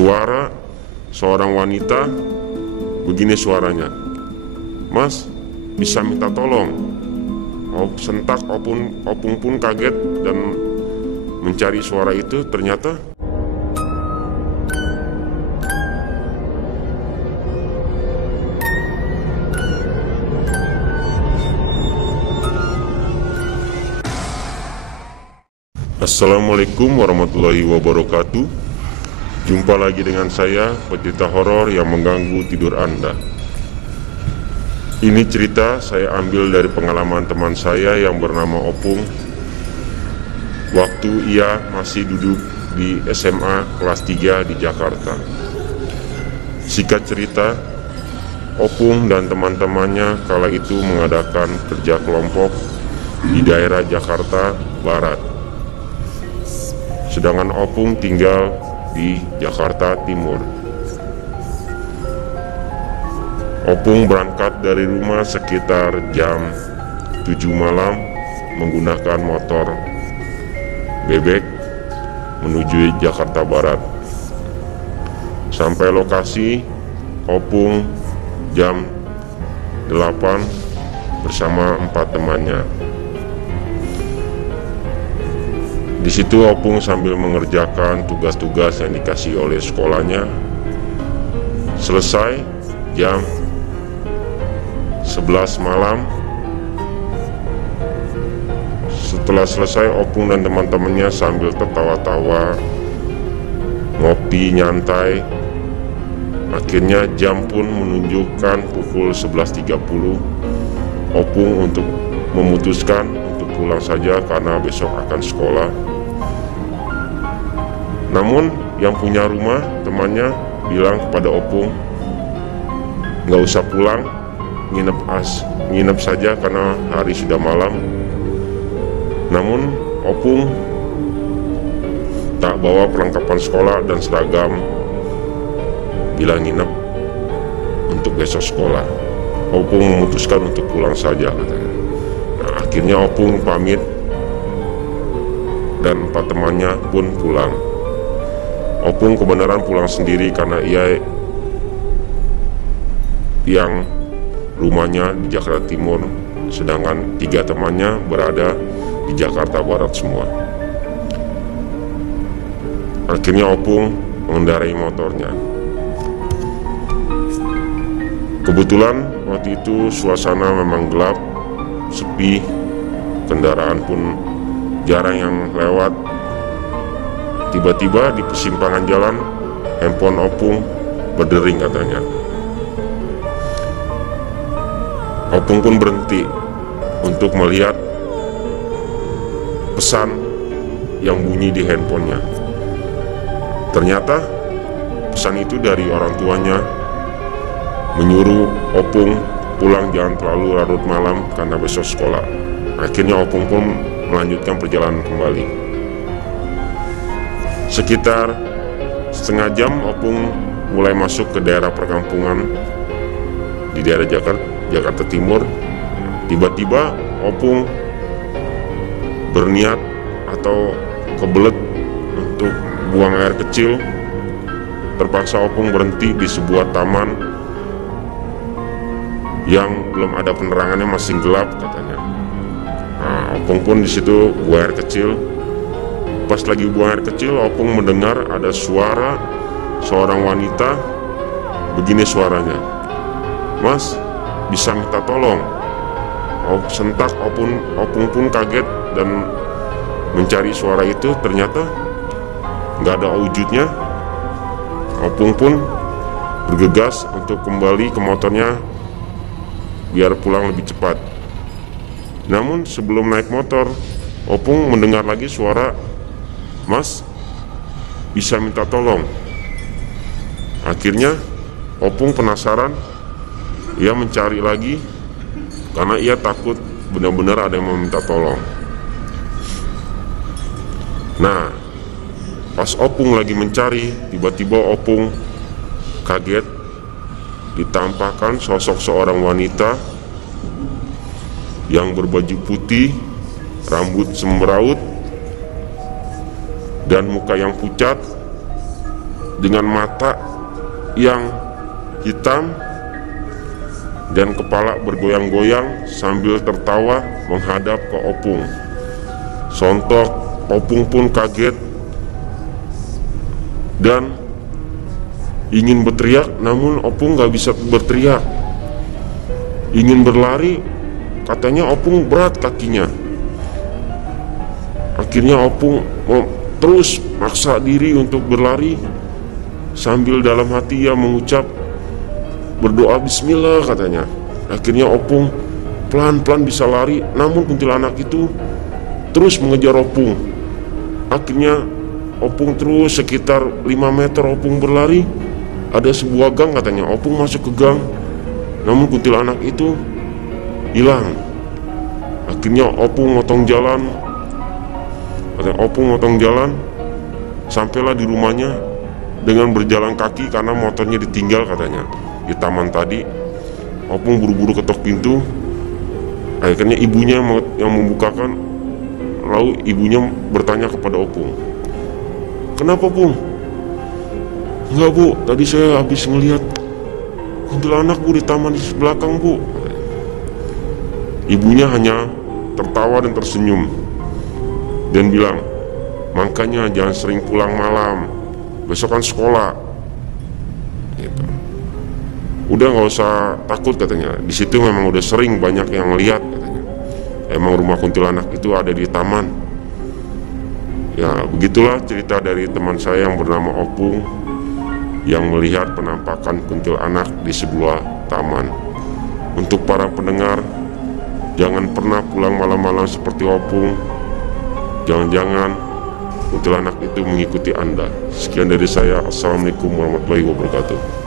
Suara seorang wanita, begini suaranya. Mas, bisa minta tolong? Sentak Opung pun kaget dan mencari suara itu. Ternyata Assalamualaikum warahmatullahi wabarakatuh. Jumpa lagi dengan saya, pecerita horor yang mengganggu tidur Anda. Ini cerita saya ambil dari pengalaman teman saya yang bernama Opung. Waktu ia masih duduk di SMA kelas 3 di Jakarta. Singkat cerita, Opung dan teman-temannya kala itu mengadakan kerja kelompok di daerah Jakarta Barat. Sedangkan Opung tinggal di Jakarta Timur. Opung berangkat dari rumah sekitar jam 7 malam menggunakan motor bebek menuju Jakarta Barat. Sampai lokasi Opung jam 8 bersama 4 temannya. Di situ Opung sambil mengerjakan tugas-tugas yang dikasih oleh sekolahnya. Selesai jam 11 malam. Setelah selesai, Opung dan teman-temannya sambil tertawa-tawa, ngopi nyantai. Akhirnya jam pun menunjukkan pukul 11.30. Opung untuk memutuskan untuk pulang saja karena besok akan sekolah. Namun yang punya rumah, temannya bilang kepada Opung, nggak usah pulang, nginep saja karena hari sudah malam. Namun Opung tak bawa perlengkapan sekolah dan seragam, bilang nginep untuk besok sekolah. Opung memutuskan untuk pulang saja, katanya. Nah, akhirnya Opung pamit dan 4 temannya pun pulang. Opung kebenaran pulang sendiri karena ia yang rumahnya di Jakarta Timur, sedangkan 3 temannya berada di Jakarta Barat semua. Akhirnya Opung mengendarai motornya. Kebetulan waktu itu suasana memang gelap, sepi, kendaraan pun jarang yang lewat. Tiba-tiba di persimpangan jalan, handphone Opung berdering, katanya. Opung pun berhenti untuk melihat pesan yang bunyi di handphonenya. Ternyata pesan itu dari orang tuanya, menyuruh Opung pulang jangan terlalu larut malam karena besok sekolah. Akhirnya Opung pun melanjutkan perjalanan kembali. Sekitar setengah jam Opung mulai masuk ke daerah perkampungan di daerah Jakarta Timur. Tiba-tiba Opung berniat atau kebelet untuk buang air kecil. Terpaksa Opung berhenti di sebuah taman yang belum ada penerangannya, masih gelap, katanya. Nah, Opung pun di situ buang air kecil. Pas lagi buang air kecil, Opung mendengar ada suara seorang wanita. Begini suaranya, Mas, bisa minta tolong? Sentak Opung pun kaget dan mencari suara itu. Ternyata nggak ada wujudnya. Opung pun bergegas untuk kembali ke motornya biar pulang lebih cepat. Namun sebelum naik motor, Opung mendengar lagi suara, Mas, bisa minta tolong? Akhirnya Opung penasaran, ia mencari lagi karena ia takut benar-benar ada yang meminta tolong. Nah, pas Opung lagi mencari, tiba-tiba Opung kaget ditampakkan sosok seorang wanita yang berbaju putih, rambut sembraut, dan muka yang pucat, dengan mata yang hitam dan kepala bergoyang-goyang sambil tertawa menghadap ke Opung. Sontak Opung pun kaget dan ingin berteriak, namun Opung gak bisa berteriak. Ingin berlari, katanya Opung berat kakinya. Akhirnya Opung terus maksa diri untuk berlari sambil dalam hati ia mengucap berdoa bismillah katanya. Akhirnya Opung pelan-pelan bisa lari, namun kuntilanak itu terus mengejar Opung. Akhirnya Opung terus sekitar 5 meter Opung berlari, ada sebuah gang katanya. Opung masuk ke gang, namun kuntilanak itu hilang. Akhirnya Opung motong jalan, sampailah di rumahnya dengan berjalan kaki karena motornya ditinggal katanya di taman tadi. Opung buru-buru ketok pintu. Akhirnya ibunya yang membukakan. Lalu ibunya bertanya kepada Opung, "Kenapa, Pung?" "Enggak, Bu, tadi saya habis ngelihat kuntilanak, Bu, di taman di belakang, Bu." Ibunya hanya tertawa dan tersenyum dan bilang, "Makanya jangan sering pulang malam, besok kan sekolah." Gitu. "Udah nggak usah takut," katanya. "Di situ memang udah sering banyak yang lihat," katanya. "Emang rumah kuntilanak itu ada di taman." Ya, begitulah cerita dari teman saya yang bernama Opung yang melihat penampakan kuntilanak di sebuah taman. Untuk para pendengar, jangan pernah pulang malam-malam seperti Opung. Jangan-jangan kuntilanak itu mengikuti Anda. Sekian dari saya. Assalamualaikum warahmatullahi wabarakatuh.